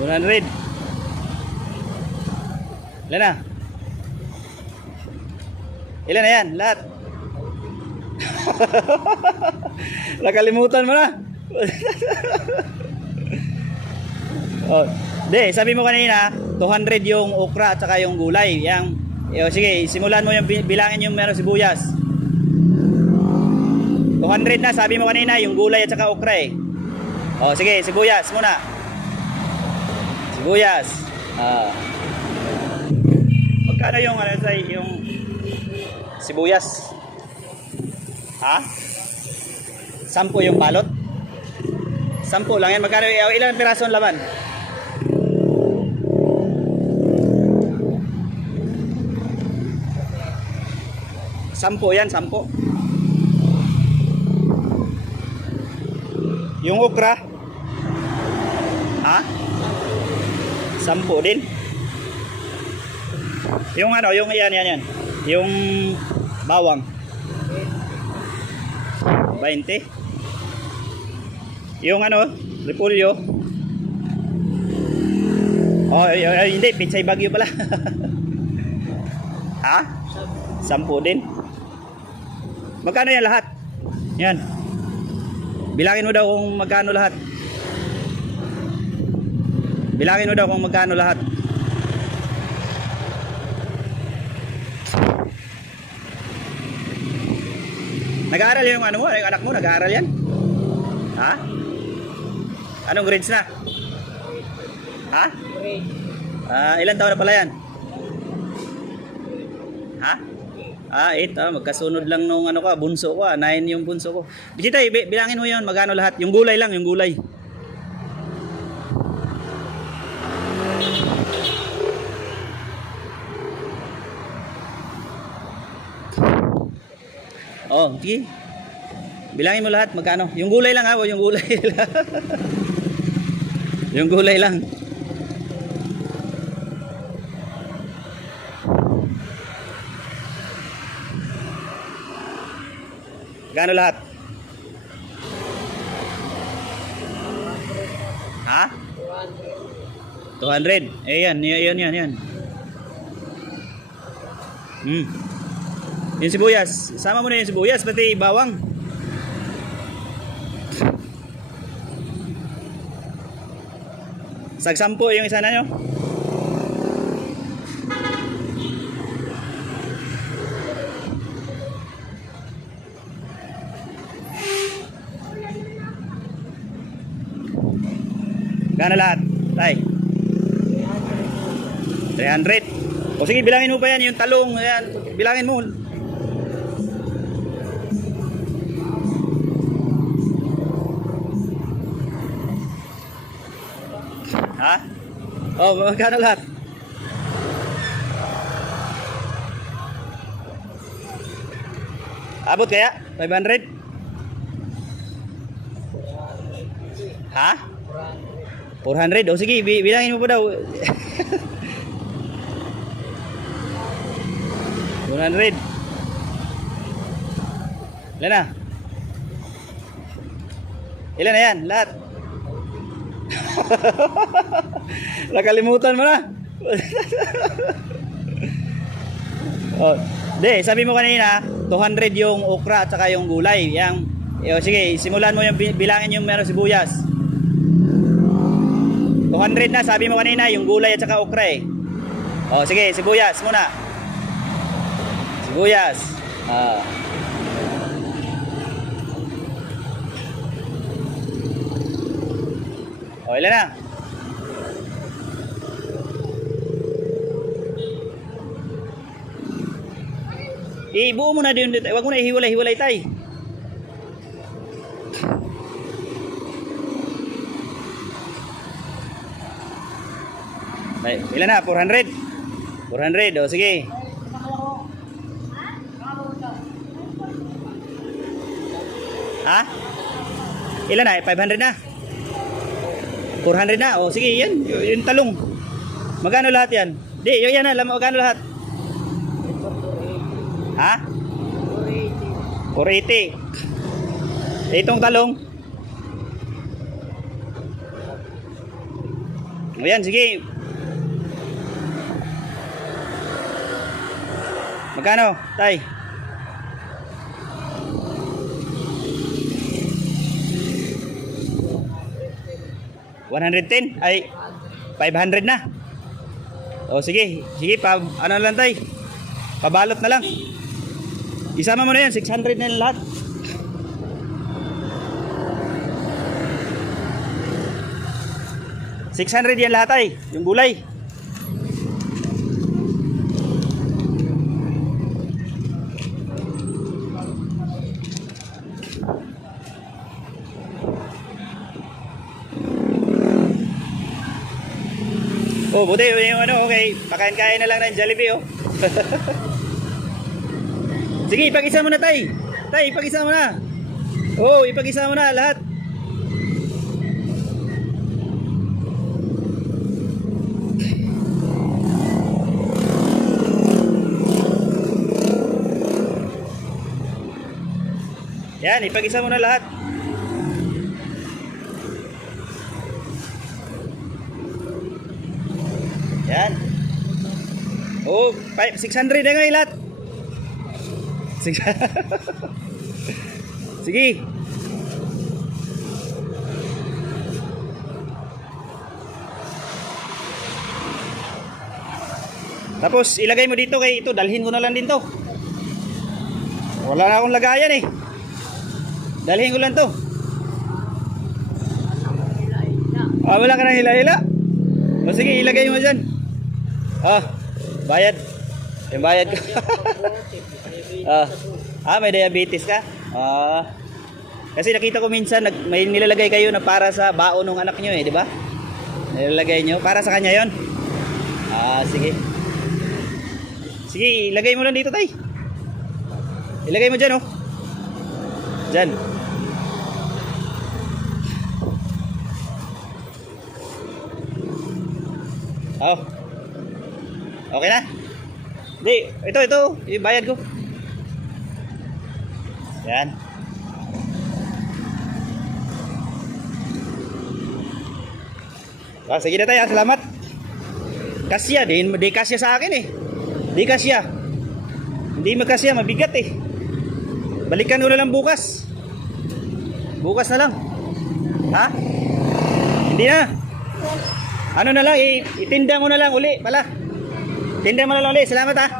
100. Ilan na? Ilan na yan? Lahat. Nakalimutan mo na. Oh, de, sabi mo kanina 200 yung okra at saka yung gulay. Yang, sige, simulan mo yung bilangin yung meron sibuyas. 200 na, sabi mo kanina yung gulay at saka okra eh. Oh, sige, sibuyas muna. Sibuyas. Magkano yung ano sa yung sibuyas? Ha? 10 yung balot? 10 lang yan. Magkano, ilang piraso ang laman? 10 yan, 10. Yung okra? Ha? 10 din. Yung ano, yung yan. Yung bawang. 20. Yung ano, repolyo. Oh, hindi, pitsay bagyo pala. Ha? 10 din. Magkano yan lahat? Yan. Bilangin mo daw kung magkano lahat. Bilangin mo daw kung magkano lahat. Nag-aaral yung ano mo, yung anak mo, nag-aaral yan? Ha? Anong grades na? Ha? Ilan taon na pala yan? Ha? 8, magkasunod lang nung ano ka, bunso ko, 9 yung bunso ko. Bisita, bilangin mo yun, magkano lahat? Yung gulay lang, yung gulay. Oh, sige. Bilangin mo lahat, magkano? Yung gulay lang ha, yung gulay lang. Yung gulay lang. Gano lahat? Ha? 200. Yan. Yung sibuyas. Sama mo na yung sibuyas, pati bawang. Sag-10 yung isa na nyo. Gana lahat? Tay? 300. O sige, bilangin mo pa yan, yung talong. Ayan, bilangin mo. Ha? Oh, magkano lahat? Abot kaya? 500? Ha? 400. O sige, bilangin mo pa daw. 400. Ilan na? Ilan na yan? Lahat? Nakalimutan mo na. Oh, de, sabi mo kanina 200 yung okra at saka yung gulay. Yang, sige, simulan mo yung bilangin yung meron sibuyas. 200 na, sabi mo kanina yung gulay at saka okra eh. Oh, sige, sibuyas muna. Sibuyas. Oh, ilan na? Ibuo mo na din, wag mo na ihiwalay-hiwalay tay. Ay, ilan na? 400? 400, o sige. Ha? Ilan na? 500 na? 400 na? O sige, yan. Yung talong. Magkano lahat yan? Di, yan na. Magkano lahat? Ha? 480. Itong talong? Ayan, sige. Magkano, tay? $110 ay 500 na. O sige, sige pa ano lang tay. Pabalot na lang. Isama mo na yan, 600 na yung lahat. $600 yan lahat ay, yung gulay. Oh, buti yung ano, okay. Pakain-kain na lang ng Jollibee, oh. Sige, ipag-isa mo na, tay. Tay, ipag-isa mo na. Oh, ipag-isa mo na lahat. Yan, ipag-isa mo na lahat. Yan. Oh, 600 na ngayon lahat. Sige. Tapos ilagay mo dito kay ito, dalhin ko na lang din to. Wala na akong lagayan eh. Dalhin ko lang to. Ah, wala ka nang hila-hila. O sige, ilagay mo dyan. Ah, bayad. Yung bayad ko. May diabetes ka? Kasi nakita ko minsan may nilalagay kayo na para sa baon ng anak nyo eh, di ba? Nilalagay nyo. Para sa kanya yon. Sige. Sige, ilagay mo lang dito, tay. Ilagay mo dyan, oh. Dyan. Oh. Okay na? Hindi, ito, yung bayad ko. Yan. Sige na tayo, salamat. Kasya, di kasya sa akin eh. Di kasya. Hindi magkasya, mabigat eh. Balikan ko na lang bukas. Bukas na lang. Ha? Hindi na. Ano na lang, itinda mo na lang uli pala. Tinda mo na lang uli. Salamat ha.